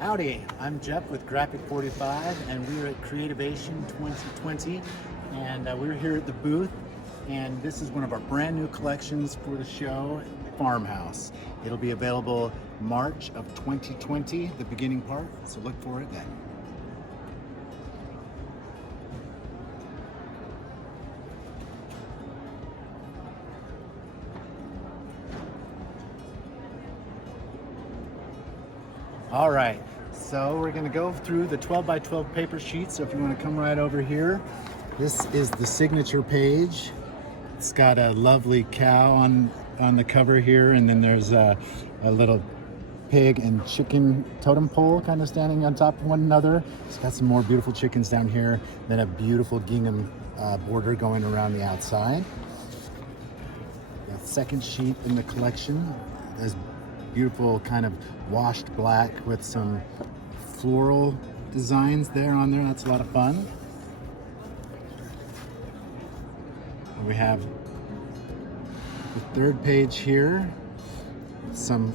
Howdy, I'm Jeff with Graphic 45 and we're at Creativation 2020 and we're here at the booth and this is one of our brand new collections for the show, Farmhouse. It'll be available March of 2020, the beginning part, so look for it then. All right, so we're gonna go through the 12 by 12 paper sheet. So if you wanna come right over here, this is the signature page. It's got a lovely cow on the cover here, and then there's a little pig and chicken totem pole kind of standing on top of one another. It's got some more beautiful chickens down here, then a beautiful gingham border going around the outside. The second sheet in the collection is beautiful kind of washed black with some floral designs there on there. That's a lot of fun. And we have the third page here, some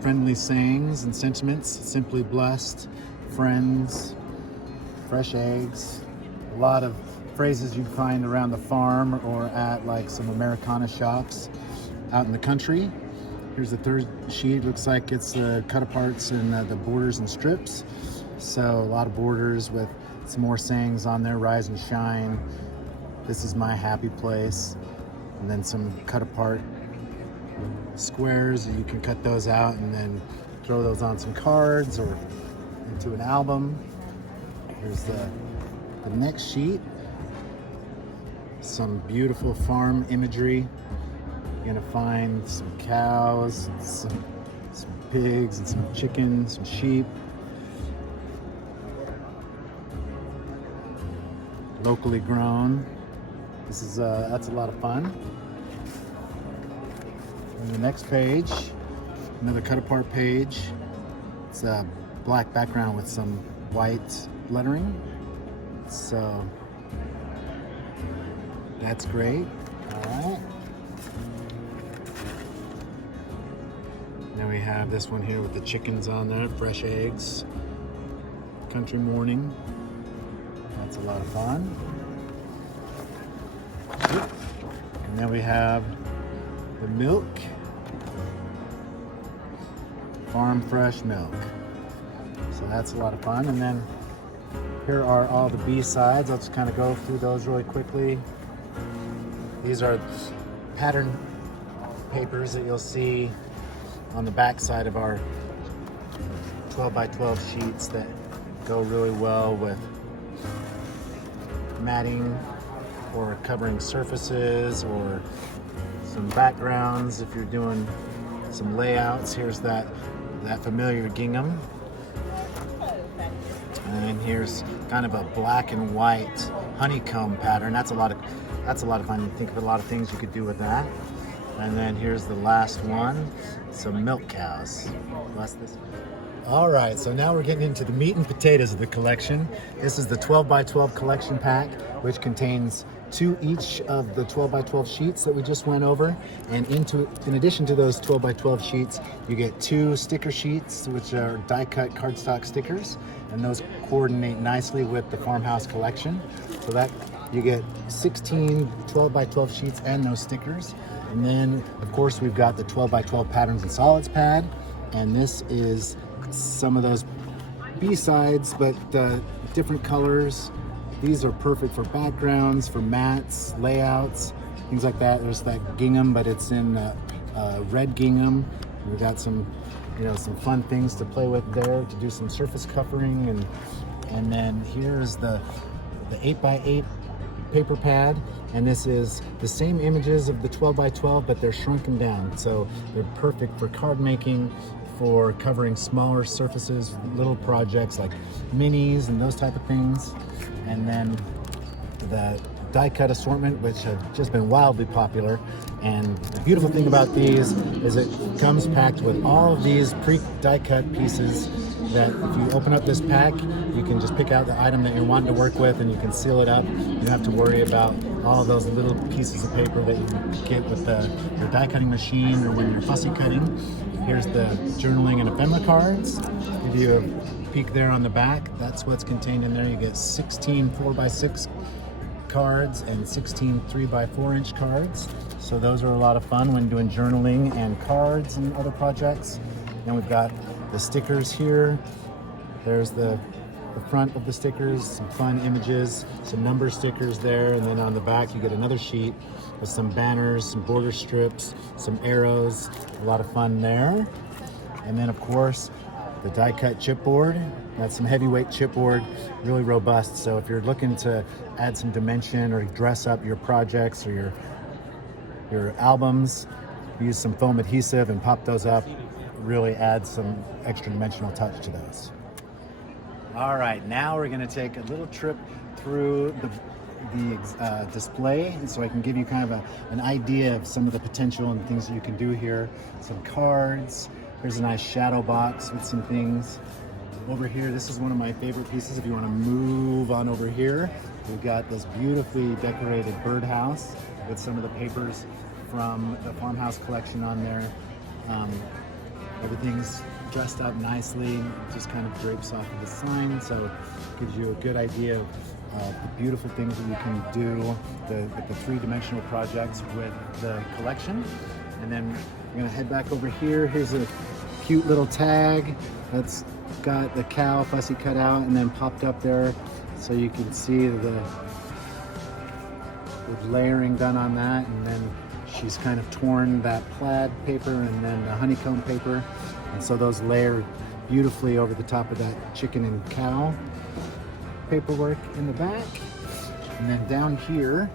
friendly sayings and sentiments: simply blessed, friends, fresh eggs. A lot of phrases you'd find around the farm or at like some Americana shops out in the country. Here's the third sheet. Looks like it's the cut aparts and the borders and strips. So a lot of borders with some more sayings on there: rise and shine, this is my happy place, and then some cut apart squares. You can cut those out and then throw those on some cards or into an album. Here's the next sheet. Some beautiful farm imagery. You're gonna find some cows, some pigs, and some chickens, some sheep. Locally grown. This is that's a lot of fun. And the next page, another cut apart page. It's a black background with some white lettering. So that's great. All right. Then we have this one here with the chickens on there, fresh eggs, country morning. That's a lot of fun. And then we have the milk, farm fresh milk. So that's a lot of fun. And then here are all the B-sides. I'll just kind of go through those really quickly. These are pattern papers that you'll see on the back side of our 12 by 12 sheets that go really well with matting or covering surfaces or some backgrounds if you're doing some layouts. Here's that familiar gingham. And then here's kind of a black and white honeycomb pattern. That's a lot of fun. You think of a lot of things you could do with that. And then here's the last one, some milk cows. Bless this. All right, so now we're getting into the meat and potatoes of the collection. This is the 12 by 12 collection pack, which contains 2 each of the 12 by 12 sheets that we just went over. And in addition to those 12 by 12 sheets, you get 2 sticker sheets, which are die-cut cardstock stickers, and those coordinate nicely with the Farmhouse collection. So that you get 16 12 by 12 sheets and those stickers. And then, of course, we've got the 12 by 12 patterns and solids pad. And this is some of those B-sides, but different colors. These are perfect for backgrounds, for mats, layouts, things like that. There's that gingham, but it's in red gingham. We've got some fun things to play with there to do some surface covering. And then here's the 8 by 8 paper pad, and this is the same images of the 12 by 12, but they're shrunken down, so they're perfect for card making, for covering smaller surfaces, little projects like minis and those type of things. And then the die cut assortment, which have just been wildly popular. And the beautiful thing about these is it comes packed with all of these pre-die cut pieces that if you open up this pack, you can just pick out the item that you're wanting to work with and you can seal it up. You don't have to worry about all those little pieces of paper that you get with your die cutting machine or when you're fussy cutting. Here's the journaling and ephemera cards. Give you peek there on the back. That's what's contained in there. You get 16 4x6 cards and 16 3x4 cards. So those are a lot of fun when doing journaling and cards and other projects. And we've got the stickers here. There's the front of the stickers, some fun images, some number stickers there, and then on the back you get another sheet with some banners, some border strips, some arrows, a lot of fun there. And then of course the die cut chipboard. That's some heavyweight chipboard, really robust. So if you're looking to add some dimension or dress up your projects or your albums, use some foam adhesive and pop those up, really add some extra dimensional touch to those. All right, now we're gonna take a little trip through the display, and so I can give you kind of an idea of some of the potential and things that you can do here. Some cards. Here's a nice shadow box with some things. Over here, this is one of my favorite pieces. If you want to move on over here, we've got this beautifully decorated birdhouse with some of the papers from the Farmhouse collection on there. Everything's dressed up nicely, just kind of drapes off of the sign, so it gives you a good idea of the beautiful things that you can do, the three-dimensional projects with the collection. And then we're gonna head back over here. Here's a cute little tag that's got the cow fussy cut out and then popped up there, so you can see the layering done on that. And then she's kind of torn that plaid paper and then the honeycomb paper, and so those layer beautifully over the top of that chicken and cow paperwork in the back. And then down here,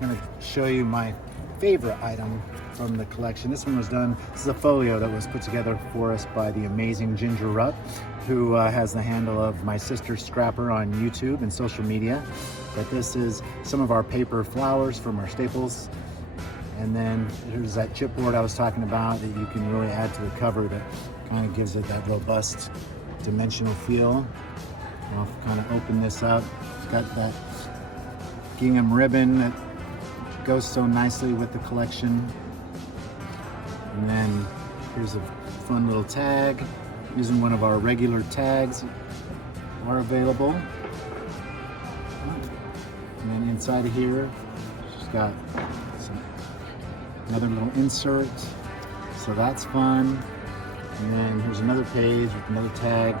I'm going to show you my favorite item from the collection. This one was done, this is a folio that was put together for us by the amazing Ginger Rupp, who has the handle of My Sister Scrapper on YouTube and social media. But this is some of our paper flowers from our staples. And then here's that chipboard I was talking about that you can really add to the cover that kind of gives it that robust dimensional feel. I'll kind of open this up. It's got that gingham ribbon that goes so nicely with the collection. And then here's a fun little tag. Using one of our regular tags are available. And then inside of here, she's got another little insert. So that's fun. And then here's another page with another tag.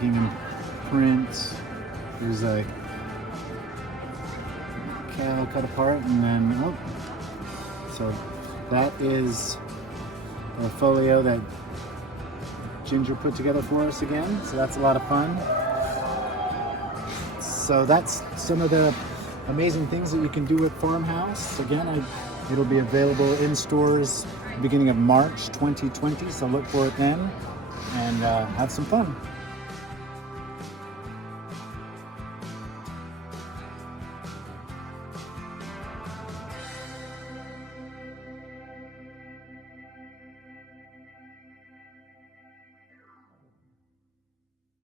Gingham print. Here's a cow cut apart, and then so that is a folio that Ginger put together for us again. So that's a lot of fun. So that's some of the amazing things that you can do with Farmhouse. Again, it'll be available in stores beginning of March 2020. So look for it then, and have some fun.